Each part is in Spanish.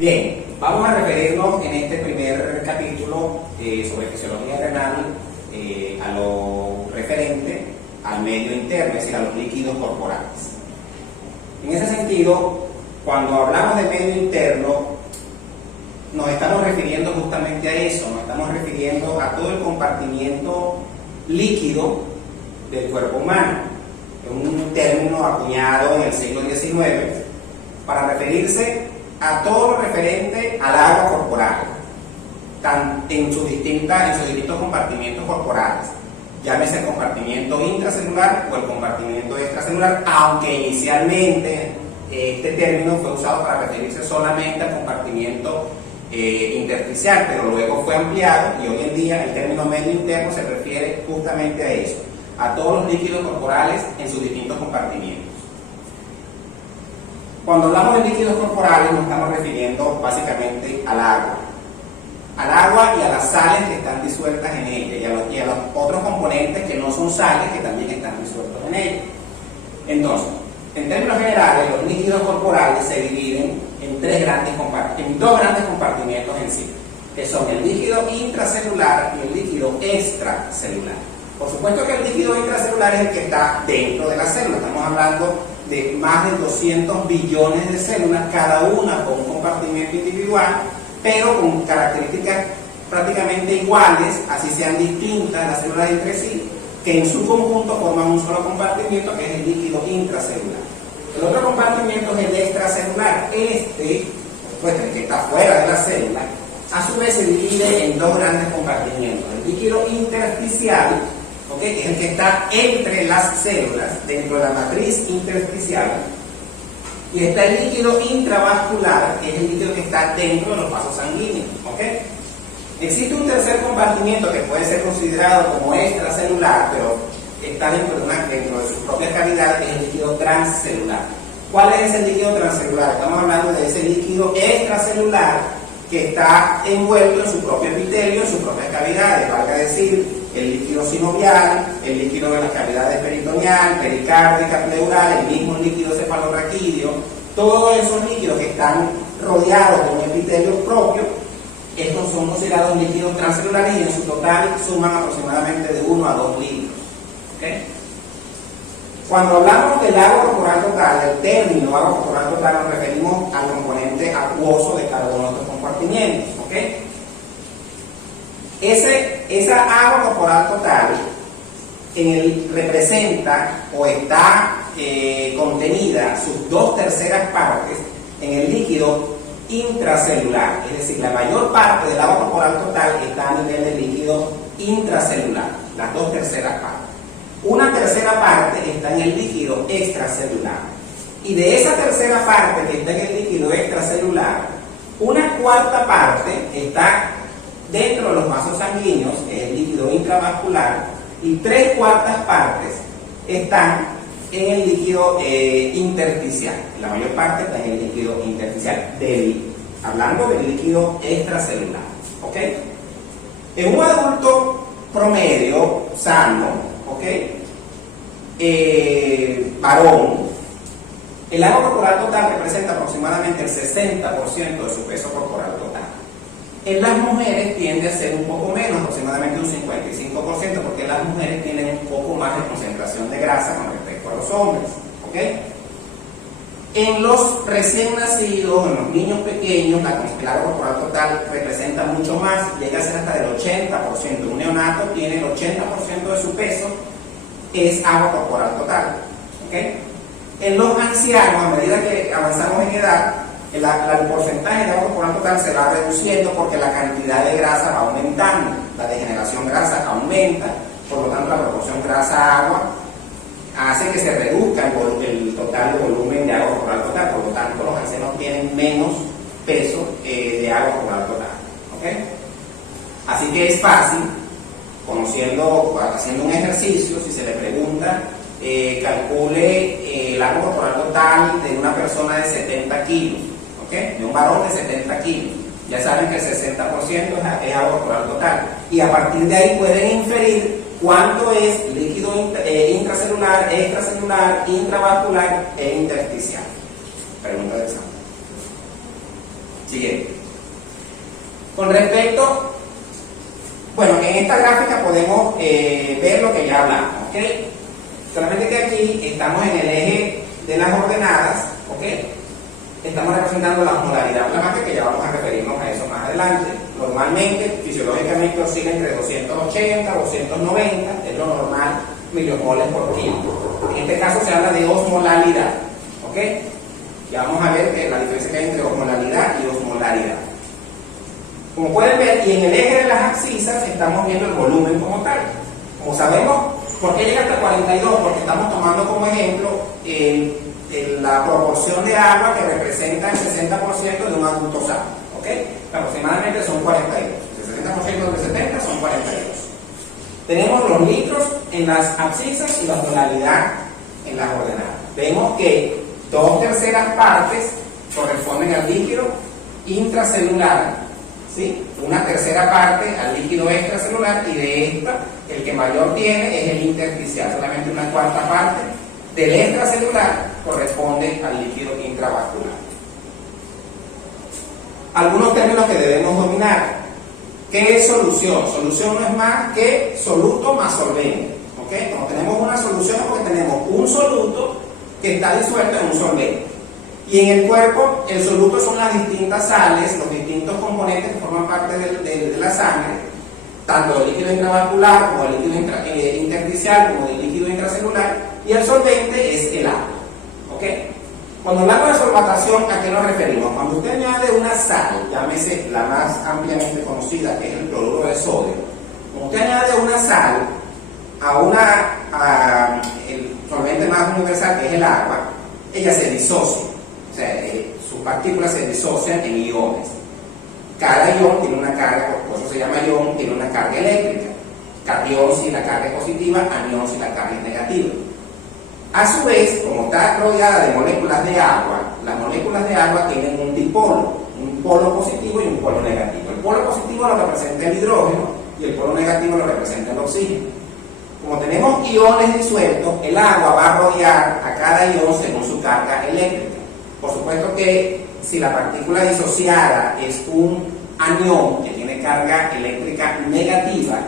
Bien, vamos a referirnos en este primer capítulo sobre fisiología renal a lo referente al medio interno, es decir, a los líquidos corporales. En ese sentido, cuando hablamos de medio interno, nos estamos refiriendo justamente a eso, nos estamos refiriendo a todo el compartimiento líquido del cuerpo humano. Es un término acuñado en el siglo XIX para referirse a todo lo referente al agua corporal, en sus distintos compartimientos corporales, llámese el compartimiento intracelular o el compartimento extracelular, aunque inicialmente este término fue usado para referirse solamente al compartimento intersticial, pero luego fue ampliado y hoy en día el término medio interno se refiere justamente a eso, a todos los líquidos corporales en sus distintos compartimientos. Cuando hablamos de líquidos corporales nos estamos refiriendo básicamente al agua y a las sales que están disueltas en ella y a los otros componentes que no son sales que también están disueltos en ella. Entonces, en términos generales, los líquidos corporales se dividen en dos grandes compartimientos en sí, que son el líquido intracelular y el líquido extracelular. Por supuesto que el líquido intracelular es el que está dentro de la célula. Estamos hablando de más de 200 billones de células, cada una con un compartimento individual, pero con características prácticamente iguales, así sean distintas las células entre sí, que en su conjunto forman un solo compartimiento, que es el líquido intracelular. El otro compartimento es el extracelular. Pues el que está fuera de la célula, a su vez se divide en dos grandes compartimientos: el líquido intersticial, que es el que está entre las células, dentro de la matriz intersticial, y está el líquido intravascular, que es el líquido que está dentro de los vasos sanguíneos. Existe un tercer compartimiento que puede ser considerado como extracelular, pero está dentro de sus propias cavidades, que es el líquido transcelular. ¿Cuál es ese líquido transcelular? Estamos hablando de ese líquido extracelular que está envuelto en su propio epitelio, en sus propias cavidades, valga decir, el líquido sinovial, el líquido de las cavidades peritoneal, pericárdica, pleural, el mismo líquido cefalorraquídeo, todos esos líquidos que están rodeados de un epitelio propio, estos son considerados líquidos transcelulares y en su total suman aproximadamente de 1 a 2 litros. Cuando hablamos del agua corporal total, del término agua corporal total, nos referimos al componente acuoso de cada uno de estos compartimientos. Esa agua corporal total representa o está contenida sus 2/3 partes en el líquido intracelular, es decir, la mayor parte del agua corporal total está a nivel del líquido intracelular, las 2/3 partes. 1/3 parte está en el líquido extracelular, y de esa tercera parte que está en el líquido extracelular, 1/4 parte está dentro de los vasos sanguíneos, que es el líquido intravascular, y 3/4 partes están en el líquido intersticial. La mayor parte está en el líquido intersticial, hablando del líquido extracelular. En un adulto promedio, sano, varón, el agua corporal total representa aproximadamente el 60% de su peso corporal total. En las mujeres tiende a ser un poco menos, aproximadamente un 55%, porque las mujeres tienen un poco más de concentración de grasa con respecto a los hombres. En los recién nacidos, en los niños pequeños, el agua corporal total representa mucho más, llega a ser hasta del 80%. Un neonato tiene el 80% de su peso, es agua corporal total. En los ancianos, a medida que avanzamos en edad, el porcentaje de agua corporal total se va reduciendo porque la cantidad de grasa va aumentando, la degeneración grasa aumenta, por lo tanto la proporción grasa-agua hace que se reduzca el total de volumen de agua corporal total, por lo tanto los ancianos tienen menos peso de agua corporal total. Así que es fácil, haciendo un ejercicio, si se le pregunta, calcule el agua corporal total de una persona de 70 kilos, de un varón de 70 kilos. Ya saben que el 60% es agua corporal total, y a partir de ahí pueden inferir cuánto es líquido intracelular, extracelular, intravascular e intersticial. Pregunta de examen. Siguiente. Con respecto, bueno, en esta gráfica podemos ver lo que ya hablamos, ¿ok? Solamente que aquí estamos en el eje de las ordenadas, ¿ok? Estamos representando la osmolaridad plasmática, que ya vamos a referirnos a eso más adelante. Normalmente, fisiológicamente oscila entre 280 290, es lo normal, milimoles por kilo. En este caso se habla de osmolaridad, ¿ok? Ya vamos a ver que la diferencia que hay entre osmolaridad y osmolaridad. Como pueden ver, y en el eje de las abscisas estamos viendo el volumen como tal. Como sabemos, ¿por qué llega hasta 42? Porque estamos tomando como ejemplo la proporción de agua que representa el 60% de un adulto sano, ¿ok? Aproximadamente son 42. El 60% de 70 son 42. Tenemos los litros en las abscisas y la osmolaridad en las ordenadas. Vemos que 2/3 partes corresponden al líquido intracelular, ¿sí? 1/3 parte al líquido extracelular, y de esta, el que mayor tiene es el intersticial. Solamente 1/4 parte del extracelular corresponde al líquido intravascular. Algunos términos que debemos dominar. ¿Qué es solución? Solución no es más que soluto más solvente, ¿ok? Cuando tenemos una solución es porque tenemos un soluto que está disuelto en un solvente. Y en el cuerpo, el soluto son las distintas sales, los distintos componentes que forman parte de la sangre, tanto del líquido intravascular como del líquido intersticial, como del líquido intracelular, y el solvente es el agua, ¿ok? Cuando hablamos de solvatación, ¿a qué nos referimos? Cuando usted añade una sal, llámese la más ampliamente conocida, que es el cloruro de sodio. Cuando usted añade una sal a el solvente más universal, que es el agua, ella se disocia, o sea, sus partículas se disocian en iones. Cada ion tiene una carga, por eso se llama ion, tiene una carga eléctrica. Catión si la carga es positiva, anión si la carga es negativa. A su vez, como está rodeada de moléculas de agua, las moléculas de agua tienen un dipolo, un polo positivo y un polo negativo. El polo positivo lo representa el hidrógeno y el polo negativo lo representa el oxígeno. Como tenemos iones disueltos, el agua va a rodear a cada ion según su carga eléctrica. Por supuesto que si la partícula disociada es un anión que tiene carga eléctrica negativa,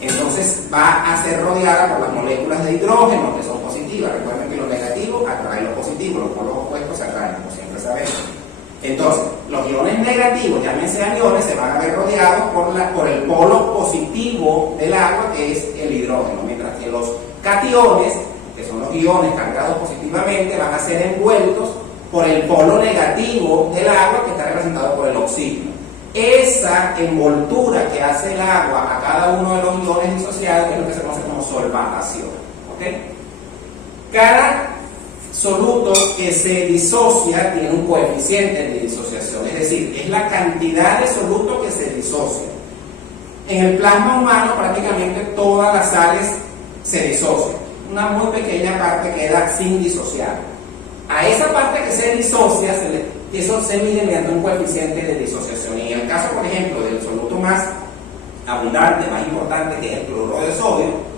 entonces va a ser rodeada por las moléculas de hidrógeno que son positivas. Recuerden que lo negativo atrae lo positivo, los polos opuestos se atraen, como siempre sabemos. Entonces, los iones negativos, llámense aniones, se van a ver rodeados por el polo positivo del agua, que es el hidrógeno, mientras que los cationes, que son los iones cargados positivamente, van a ser envueltos por el polo negativo del agua, que está representado por el oxígeno. Esa envoltura que hace el agua a cada uno de los iones disociados es lo que se conoce como solvatación, ¿ok? Cada soluto que se disocia tiene un coeficiente de disociación, es decir, es la cantidad de soluto que se disocia. En el plasma humano prácticamente todas las sales se disocian, una muy pequeña parte queda sin disociar. A esa parte que se disocia, eso se mide mediante un coeficiente de disociación. Y en el caso, por ejemplo, del soluto más abundante, más importante, que es el cloruro de sodio,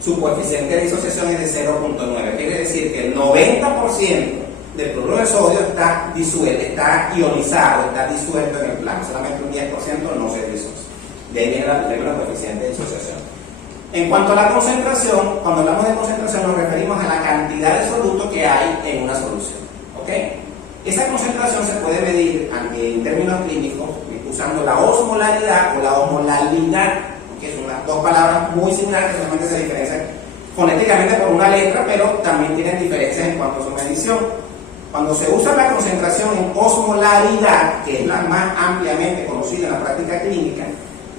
su coeficiente de disociación es de 0.9. Quiere decir que el 90% del cloruro de sodio está disuelto, está ionizado, está disuelto en el plasma. Solamente un 10% no se disocia. De ahí viene el coeficiente de disociación. En cuanto a la concentración, cuando hablamos de concentración nos referimos a la cantidad de soluto que hay en una solución, ¿ok? Esa concentración se puede medir en términos clínicos usando la osmolaridad o la osmolalidad, que son las dos palabras muy similares que solamente se diferencian fonéticamente por una letra, pero también tienen diferencias en cuanto a su medición. Cuando se usa la concentración en osmolaridad, que es la más ampliamente conocida en la práctica clínica,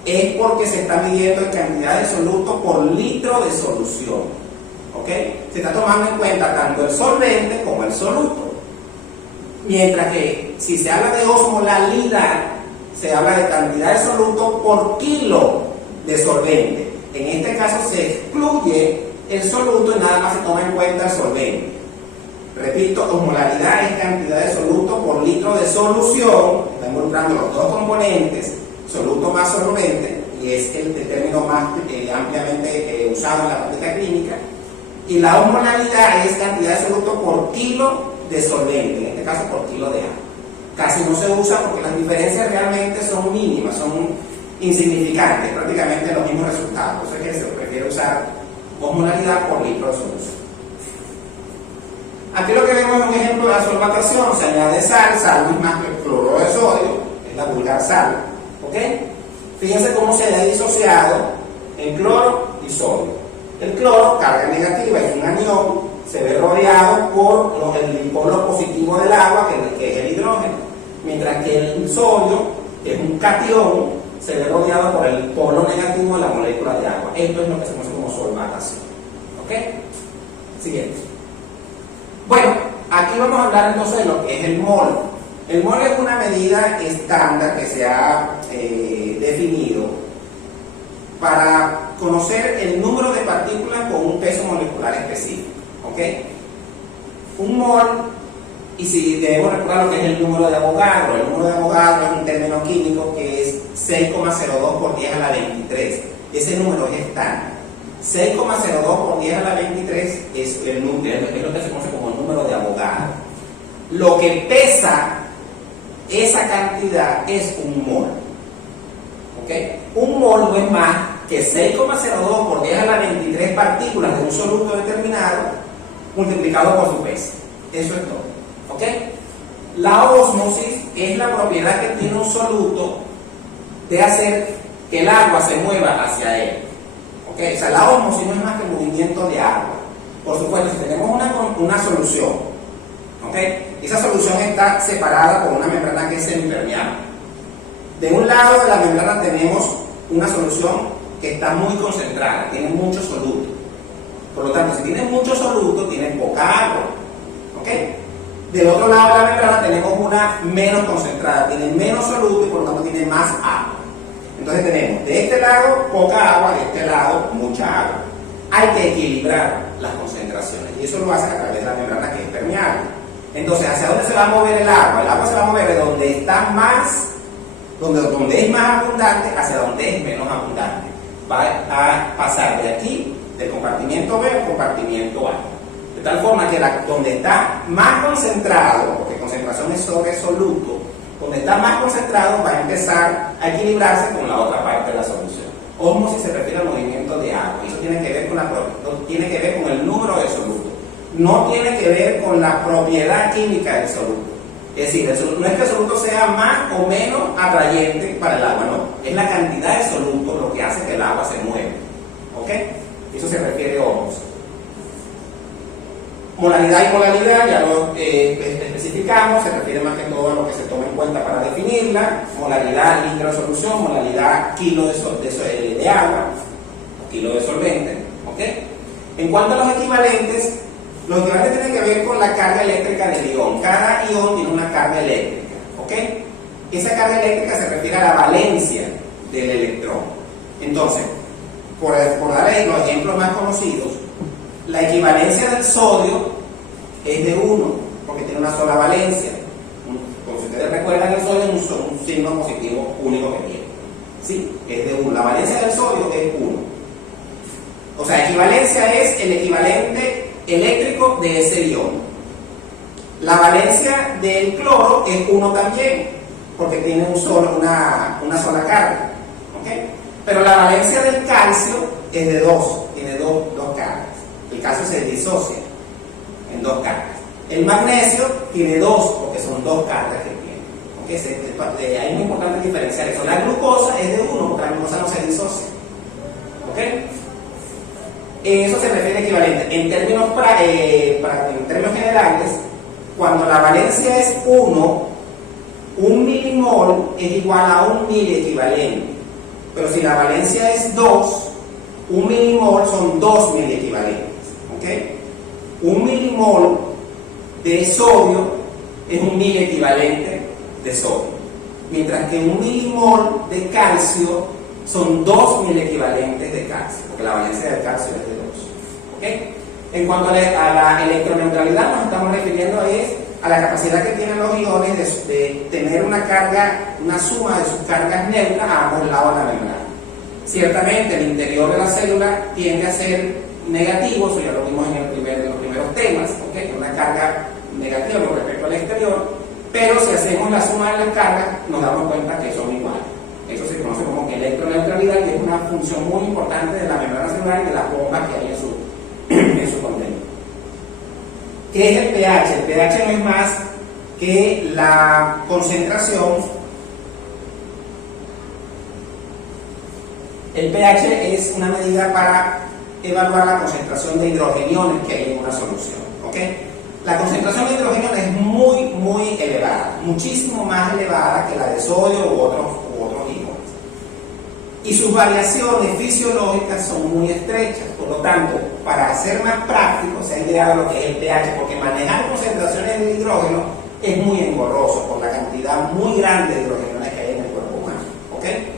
es porque se está midiendo en cantidad de soluto por litro de solución, ¿ok? Se está tomando en cuenta tanto el solvente como el soluto. Mientras que si se habla de osmolalidad, se habla de cantidad de soluto por kilo de solvente. En este caso se excluye el soluto y nada más se toma en cuenta el solvente. Repito, osmolaridad es cantidad de soluto por litro de solución, está involucrando los dos componentes, soluto más solvente, y es el término más ampliamente usado en la práctica clínica. Y la osmolalidad es cantidad de soluto por kilo de solvente, en este caso por kilo de agua. casi no se usa porque las diferencias realmente son mínimas, son insignificantes, prácticamente los mismos resultados. Por eso es que se prefiere usar osmolaridad por litro de solución. Aquí lo que vemos es un ejemplo de la solvatación. Se añade sal, sal es más que el cloruro de sodio, es la vulgar sal. ¿Ok? Fíjense cómo se ha disociado en cloro y sodio. El cloro, carga negativa, es un anión, se ve rodeado por el polo positivo del agua, que es el hidrógeno, mientras que el sodio, que es un catión, se ve rodeado por el polo negativo de la molécula de agua. Esto es lo que se conoce como solvatación. ¿Ok? Siguiente. Bueno, aquí vamos a hablar entonces de lo que es el mol. El mol es una medida estándar que se ha definido para conocer el número de partículas con un peso molecular específico. ¿Ok? Un mol, y si debemos recordar lo que es el número de Avogadro, el número de Avogadro es un término químico que es 6,02 por 10 a la 23. Ese número es estándar. 6,02 por 10 a la 23 es el número, es lo que se conoce como el número de Avogadro. Lo que pesa esa cantidad es un mol. ¿Ok? Un mol no es más que 6,02 por 10 a la 23 partículas de un soluto determinado multiplicado por su peso. Eso es todo. ¿Ok? La ósmosis es la propiedad que tiene un soluto de hacer que el agua se mueva hacia él. ¿Ok? O sea, la ósmosis no es más que el movimiento de agua. Por supuesto, si tenemos una solución, ¿ok? Esa solución está separada por una membrana que es semipermeable. De un lado de la membrana tenemos una solución que está muy concentrada, tiene mucho soluto. Por lo tanto, si tiene mucho soluto, tiene poca agua. ¿Ok? Del otro lado de la membrana tenemos una menos concentrada, tiene menos soluto y por lo tanto tiene más agua. Entonces tenemos de este lado poca agua, de este lado mucha agua. Hay que equilibrar las concentraciones y eso lo hace a través de la membrana que es permeable. Entonces, ¿hacia dónde se va a mover el agua? El agua se va a mover de donde está más, donde es más abundante, hacia donde es menos abundante. Va a pasar de aquí, del compartimiento B al compartimiento A. De tal forma que donde está más concentrado, porque concentración es sobre soluto, donde está más concentrado va a empezar a equilibrarse con la otra parte de la solución. Ósmosis se refiere al movimiento de agua. Eso tiene que ver con el número de soluto. No tiene que ver con la propiedad química del soluto. Es decir, no es que el soluto sea más o menos atrayente para el agua, no. Es la cantidad de soluto lo que hace que el agua se mueva. ¿Ok? Eso se refiere a ósmosis. Molaridad y molalidad, ya lo especificamos, se refiere más que todo a lo que se toma en cuenta para definirla. Molaridad, litro de solución, molaridad, kilo de agua, o kilo de solvente. ¿Ok? En cuanto a los equivalentes tienen que ver con la carga eléctrica del ion. Cada ion tiene una carga eléctrica. ¿Ok? Esa carga eléctrica se refiere a la valencia del electrón. Entonces, por darle los ejemplos más conocidos, la equivalencia del sodio es de 1, porque tiene una sola valencia. Como si ustedes recuerdan, el sodio es un signo positivo único que tiene. ¿Sí? Es de 1. La valencia del sodio es 1. O sea, equivalencia es el equivalente eléctrico de ese ion. La valencia del cloro es 1 también, porque tiene una sola carga. ¿Okay? Pero la valencia del calcio es de 2, tiene dos cargas. El calcio se disocia en 2 cargas. El magnesio tiene 2, porque son 2 cargas que tiene. ¿Okay? Hay muy importante diferenciar eso. La glucosa es de 1, porque la glucosa no se disocia. ¿Ok? Eso se refiere a equivalente. En términos generales, cuando la valencia es 1, un milimol es igual a un miliequivalente. Pero si la valencia es 2, un milimol son 2 miliequivalentes. ¿Okay? Un milimol de sodio es un miliequivalente de sodio, mientras que un milimol de calcio son 2 miliequivalentes de calcio, porque la valencia del calcio es de 2. ¿Okay? En cuanto a la electroneutralidad, nos estamos refiriendo a la capacidad que tienen los iones de tener una suma de sus cargas neutras a ambos lados de la membrana. Ciertamente, el interior de la célula tiende a ser negativo, eso ya lo vimos en los primeros temas, ¿okay? Una carga negativa con respecto al exterior, pero si hacemos la suma de las cargas, nos damos cuenta que son iguales. Eso se conoce como electroneutralidad y es una función muy importante de la membrana celular y de las bombas que hay en su contenido. ¿Qué es el pH? El pH no es más que la concentración. El pH es una medida para evaluar la concentración de hidrogeniones que hay en una solución. ¿Okay? La concentración de hidrogeniones es muy elevada, muchísimo más elevada que la de sodio u otros iones. Y sus variaciones fisiológicas son muy estrechas. Por lo tanto, para ser más práctico, se ha ideado lo que es el pH, porque manejar concentraciones de hidrógeno es muy engorroso por la cantidad muy grande de hidrogeniones que hay en el cuerpo humano. ¿Okay?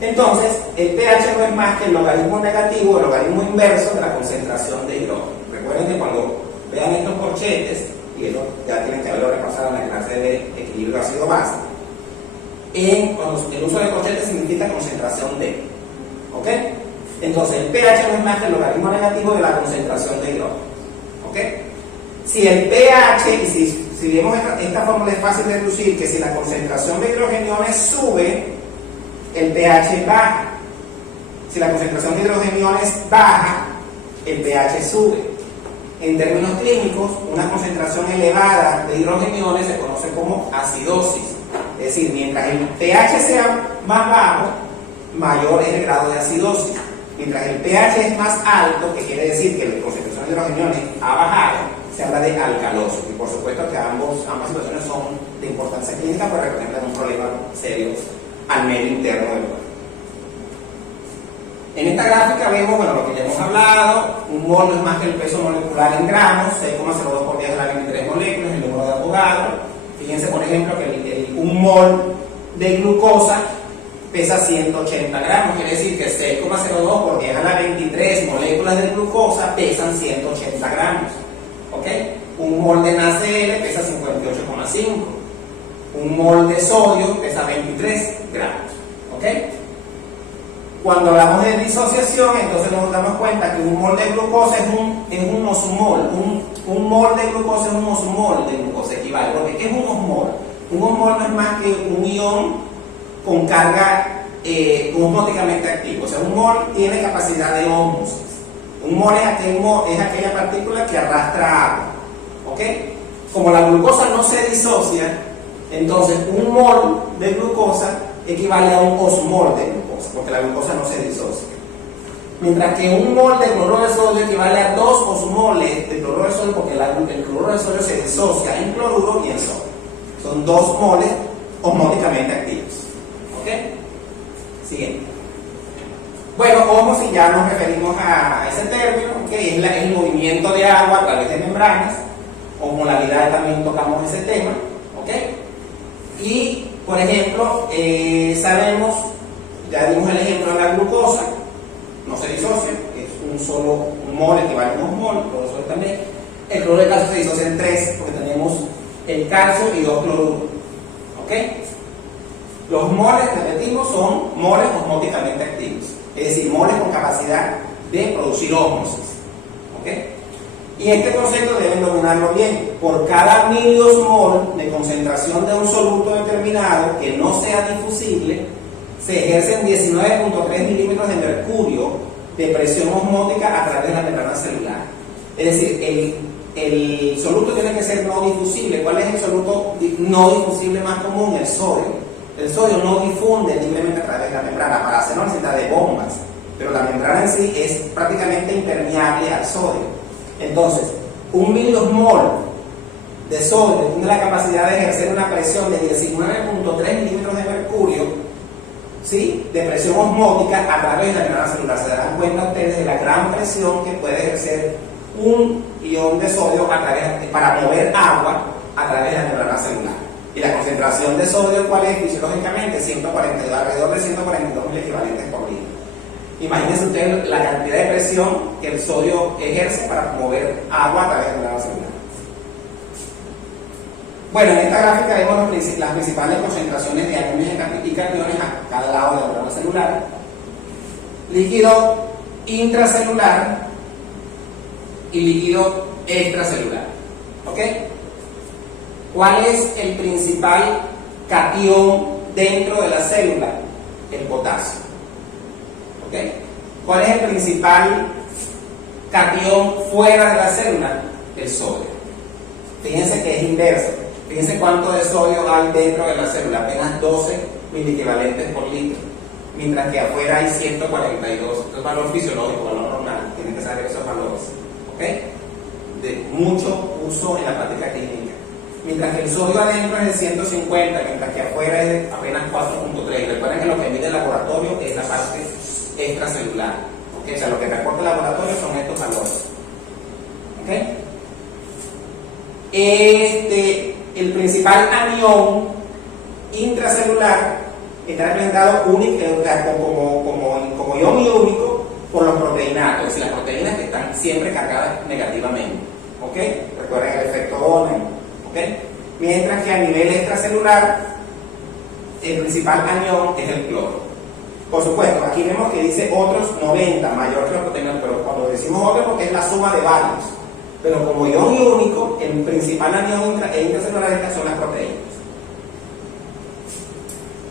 Entonces, el pH no es más que el logaritmo negativo, el logaritmo inverso de la concentración de hidrógeno. Recuerden que cuando vean estos corchetes, y eso ya tienen que haberlo repasado en la clase de equilibrio ácido-base, cuando el uso de corchetes significa concentración de. ¿Ok? Entonces, el pH no es más que el logaritmo negativo de la concentración de hidrógeno. ¿Ok? Si el pH, y si vemos esta fórmula es fácil de deducir que si la concentración de hidrogeniones sube, el pH baja. Si la concentración de hidrogeniones baja, el pH sube. En términos clínicos, una concentración elevada de hidrogeniones se conoce como acidosis. Es decir, mientras el pH sea más bajo, mayor es el grado de acidosis. Mientras el pH es más alto, que quiere decir que la concentración de hidrogeniones ha bajado, se habla de alcalosis. Y por supuesto que ambas situaciones son de importancia clínica, porque representan un problema serio al medio interno del cuerpo. En esta gráfica vemos, lo que ya hemos hablado, un mol no es más que el peso molecular en gramos, 6,02 por 10 a la 23 moléculas, el número de Avogadro. Fíjense, por ejemplo, que un mol de glucosa pesa 180 gramos, quiere decir que 6,02 por 10 a la 23 moléculas de glucosa pesan 180 gramos. ¿Ok? Un mol de NaCl pesa 58,5. Un mol de sodio pesa 23 gramos. ¿Ok? Cuando hablamos de disociación, entonces nos damos cuenta que un mol de glucosa es un osmol. Un mol de glucosa es un osmol de glucosa equivale. Porque ¿qué es un osmol? Un osmol no es más que un ion con carga osmóticamente activa. O sea, un mol tiene capacidad de ósmosis. Un mol es aquella partícula que arrastra agua. ¿Ok? Como la glucosa no se disocia, entonces un mol de glucosa equivale a un osmol de glucosa, porque la glucosa no se disocia. Mientras que un mol de cloruro de sodio equivale a 2 osmoles de cloruro de sodio, porque el cloruro de sodio se disocia en cloruro y en sodio. Son 2 moles osmóticamente activos. ¿Ok? Siguiente. Bueno, osmosis, si ya nos referimos a ese término, ¿okay? Es el movimiento de agua a través de membranas. Osmolaridad también tocamos ese tema. ¿Ok? Y por ejemplo, sabemos, ya dimos el ejemplo de la glucosa, no se disocia, es un mol equivale a un mol, todo eso también. El cloruro de calcio se disocia en 3, porque tenemos el calcio y 2 cloruros. ¿Ok? Los moles, repetimos, son moles osmóticamente activos, es decir, moles con capacidad de producir ósmosis. ¿Ok? Y este concepto deben dominarlo bien. Por cada miliosmol de concentración de un soluto determinado que no sea difusible, se ejercen 19.3 milímetros de mercurio de presión osmótica a través de la membrana celular. Es decir, el soluto tiene que ser no difusible. ¿Cuál es el soluto no difusible más común? El sodio. El sodio no difunde libremente a través de la membrana. Para hacerlo necesita de bombas, pero la membrana en sí es prácticamente impermeable al sodio. Entonces, un miliosmol de sodio tiene la capacidad de ejercer una presión de 19.3 milímetros de mercurio, ¿sí?, de presión osmótica a través de la membrana celular. Se darán cuenta ustedes de la gran presión que puede ejercer un ion de sodio para mover agua a través de la membrana celular. Y la concentración de sodio, ¿cuál es? Fisiológicamente, 142, alrededor de 142 mil equivalentes por litro. Imagínense ustedes la cantidad de presión que el sodio ejerce para mover agua a través de la membrana celular. Bueno, en esta gráfica vemos las principales concentraciones de aniones y cationes a cada lado de la membrana celular. Líquido intracelular y líquido extracelular. ¿Ok? ¿Cuál es el principal catión dentro de la célula? El potasio. ¿Ok? ¿Cuál es el principal catión fuera de la célula? El sodio. Fíjense que es inverso. Fíjense cuánto de sodio hay dentro de la célula, apenas 12 miliequivalentes por litro, mientras que afuera hay 142. Esto es valor fisiológico, valor normal, tienen que saber esos valores. ¿Ok? De mucho uso en la práctica clínica. Mientras que el sodio adentro es de 150, mientras que afuera es de apenas 4.3. Recuerden que lo que mide el laboratorio es la parte extracelular. ¿Ok? O sea, lo que reporta el laboratorio son estos valores. ¿Ok? El principal anión intracelular está representado como ion iónico por los proteinatos, es decir, las proteínas que están siempre cargadas negativamente. ¿Ok? Recuerden el efecto Donan. ¿Ok? Mientras que a nivel extracelular, el principal anión es el cloro. Por supuesto, aquí vemos que dice otros 90, mayor que los proteínas, pero cuando decimos otros porque es la suma de varios. Pero como ion iónico, el principal anión intracelular son las proteínas.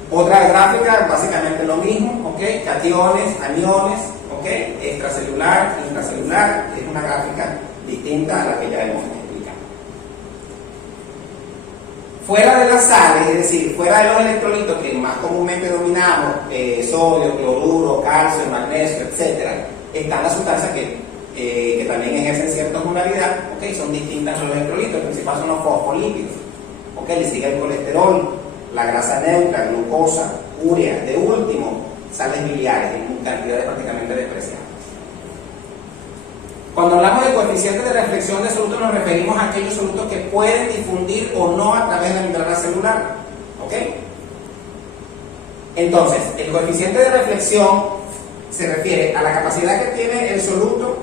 Otra gráfica, básicamente lo mismo, ¿ok? Cationes, aniones, ¿ok? Extracelular, intracelular, es una gráfica distinta a la que ya hemos explicado. Fuera de las sales, es decir, fuera de los electrolitos que más comúnmente dominamos, sodio, cloruro, calcio, magnesio, etc., están las sustancias que también ejercen cierta osmolaridad, ¿ok? Son distintas a los electrolitos, el principal son los fosfolípidos, ¿ok? Le sigue el colesterol, la grasa neutra, glucosa, urea, de último, sales biliares en cantidades prácticamente despreciables. Cuando hablamos de coeficiente de reflexión de solutos nos referimos a aquellos solutos que pueden difundir o no a través de la membrana celular, ¿ok? Entonces, el coeficiente de reflexión se refiere a la capacidad que tiene el soluto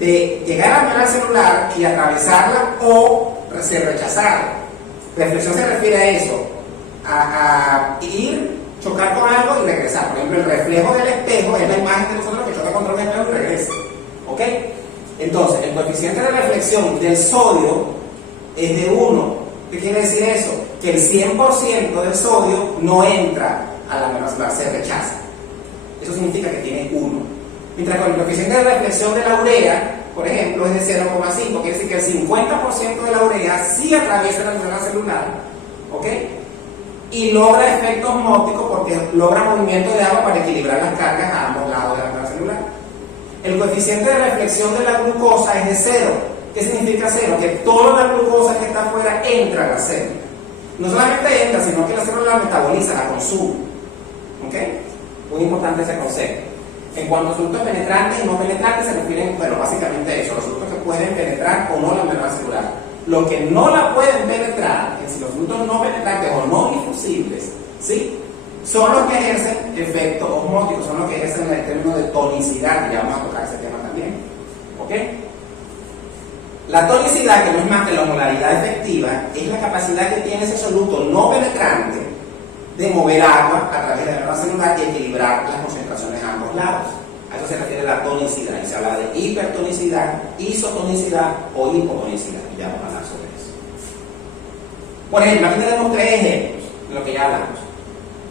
de llegar a la membrana celular y atravesarla o ser rechazado. Reflexión se refiere a eso, a ir, chocar con algo y regresar. Por ejemplo, el reflejo del espejo es la imagen de nosotros que choca contra un espejo y regresa. ¿Ok? Entonces, el coeficiente de reflexión del sodio es de 1. ¿Qué quiere decir eso? Que el 100% del sodio no entra a la membrana celular, se rechaza. Eso significa que tiene 1. Mientras que el coeficiente de reflexión de la urea, por ejemplo, es de 0,5. Quiere decir que el 50% de la urea sí atraviesa la membrana celular, ¿ok? Y logra efecto osmótico porque logra movimiento de agua para equilibrar las cargas a ambos lados de la membrana celular. El coeficiente de reflexión de la glucosa es de 0. ¿Qué significa 0? Que toda la glucosa que está afuera entra a la célula. No solamente entra, sino que la célula la metaboliza, la consume. ¿Ok? Muy importante ese concepto. En cuanto a solutos penetrantes y no penetrantes, se refieren, bueno, básicamente a eso, los solutos que pueden penetrar o no la membrana celular. Los que no la pueden penetrar, es decir, los solutos no penetrantes o no difusibles, ¿sí? Son los que ejercen efecto osmótico, son los que ejercen el término de tonicidad, que ya vamos a tocar ese tema también. ¿Ok? La tonicidad, que no es más que la osmolaridad efectiva, es la capacidad que tiene ese soluto no penetrante de mover agua a través de la membrana celular y equilibrar las concentraciones a ambos lados. A eso se refiere la tonicidad, y se habla de hipertonicidad, isotonicidad o hipotonicidad, y ya vamos a hablar sobre eso. Por ejemplo, aquí tenemos 3 ejemplos de lo que ya hablamos.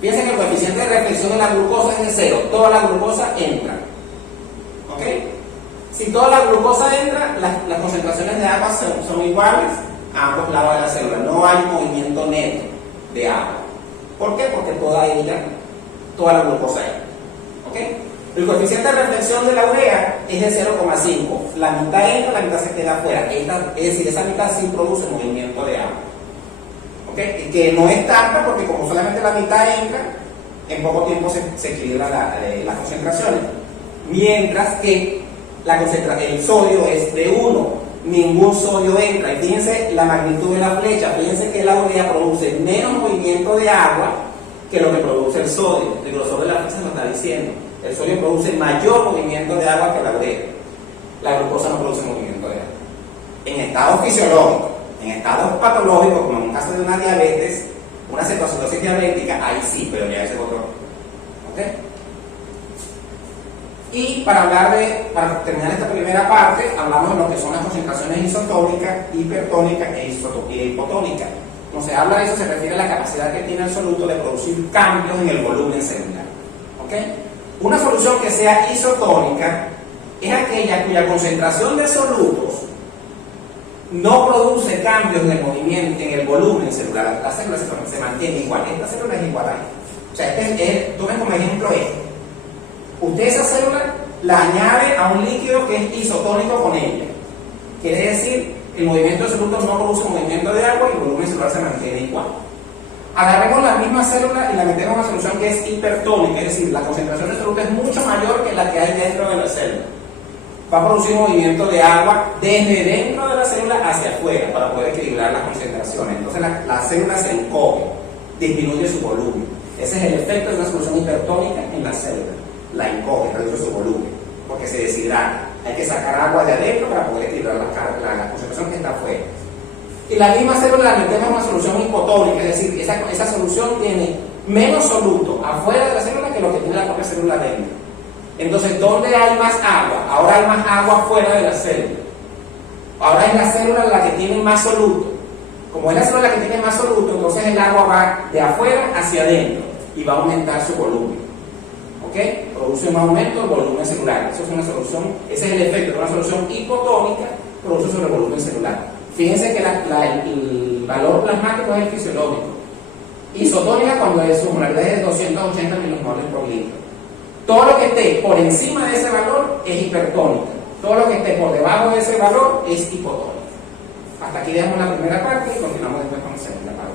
Fíjense que el coeficiente de reflexión de la glucosa es de 0, toda la glucosa entra. ¿Ok? Si toda la glucosa entra, las concentraciones de agua son iguales a ambos lados de la célula, no hay movimiento neto de agua. ¿Por qué? Porque toda la glucosa entra. ¿Ok? El coeficiente de reflexión de la urea es de 0,5. La mitad entra, la mitad se queda afuera. Es decir, esa mitad sí produce movimiento de agua. ¿Ok? Y que no es tanta porque como solamente la mitad entra, en poco tiempo se equilibran las concentraciones. Mientras que el sodio es de 1. Ningún sodio entra. Y fíjense la magnitud de la flecha. Fíjense que la urea produce menos movimiento de agua que lo que produce el sodio. El grosor de la flecha nos está diciendo. El sodio produce mayor movimiento de agua que la urea. La glucosa no produce movimiento de agua. En estado fisiológico, en estado patológico, como en un caso de una diabetes, una cetoacidosis diabética, ahí sí, pero ya ese es otro. ¿Ok? Y para terminar esta primera parte, hablamos de lo que son las concentraciones isotónicas, hipertónicas e hipotónicas. Cuando se habla de eso se refiere a la capacidad que tiene el soluto de producir cambios en el volumen celular. ¿Ok? Una solución que sea isotónica es aquella cuya concentración de solutos no produce cambios en el movimiento, en el volumen celular. La célula se mantiene igual. Esta célula es igual a esta. O sea, tomen como ejemplo esto. Usted esa célula la añade a un líquido que es isotónico con ella. Quiere decir, el movimiento de solutos no produce movimiento de agua y el volumen celular se mantiene igual. Agarremos la misma célula y la metemos en una solución que es hipertónica, es decir, la concentración de soluto es mucho mayor que la que hay dentro de la célula. Va a producir movimiento de agua desde dentro de la célula hacia afuera para poder equilibrar las concentraciones. Entonces la célula se encoge, disminuye su volumen. Ese es el efecto de una solución hipertónica en la célula. La encoge, reduce su volumen, porque se deshidrata. Hay que sacar agua de adentro para poder equilibrar la concentración que está afuera. Y la misma célula la metemos en una solución hipotónica, es decir, esa solución tiene menos soluto afuera de la célula que lo que tiene la propia célula dentro. Entonces, ¿dónde hay más agua? Ahora hay más agua fuera de la célula. Ahora es la célula la que tiene más soluto. Como es la célula la que tiene más soluto, entonces el agua va de afuera hacia adentro y va a aumentar su volumen. ¿Ok? Produce un aumento del volumen celular. Eso es una solución, ese es el efecto de una solución hipotónica, produce sobre el volumen celular. Fíjense que el valor plasmático es el fisiológico. Isotónica cuando su molaridad es de 280 milimoles por litro. Todo lo que esté por encima de ese valor es hipertónica. Todo lo que esté por debajo de ese valor es hipotónica. Hasta aquí dejamos la primera parte y continuamos después con la segunda parte.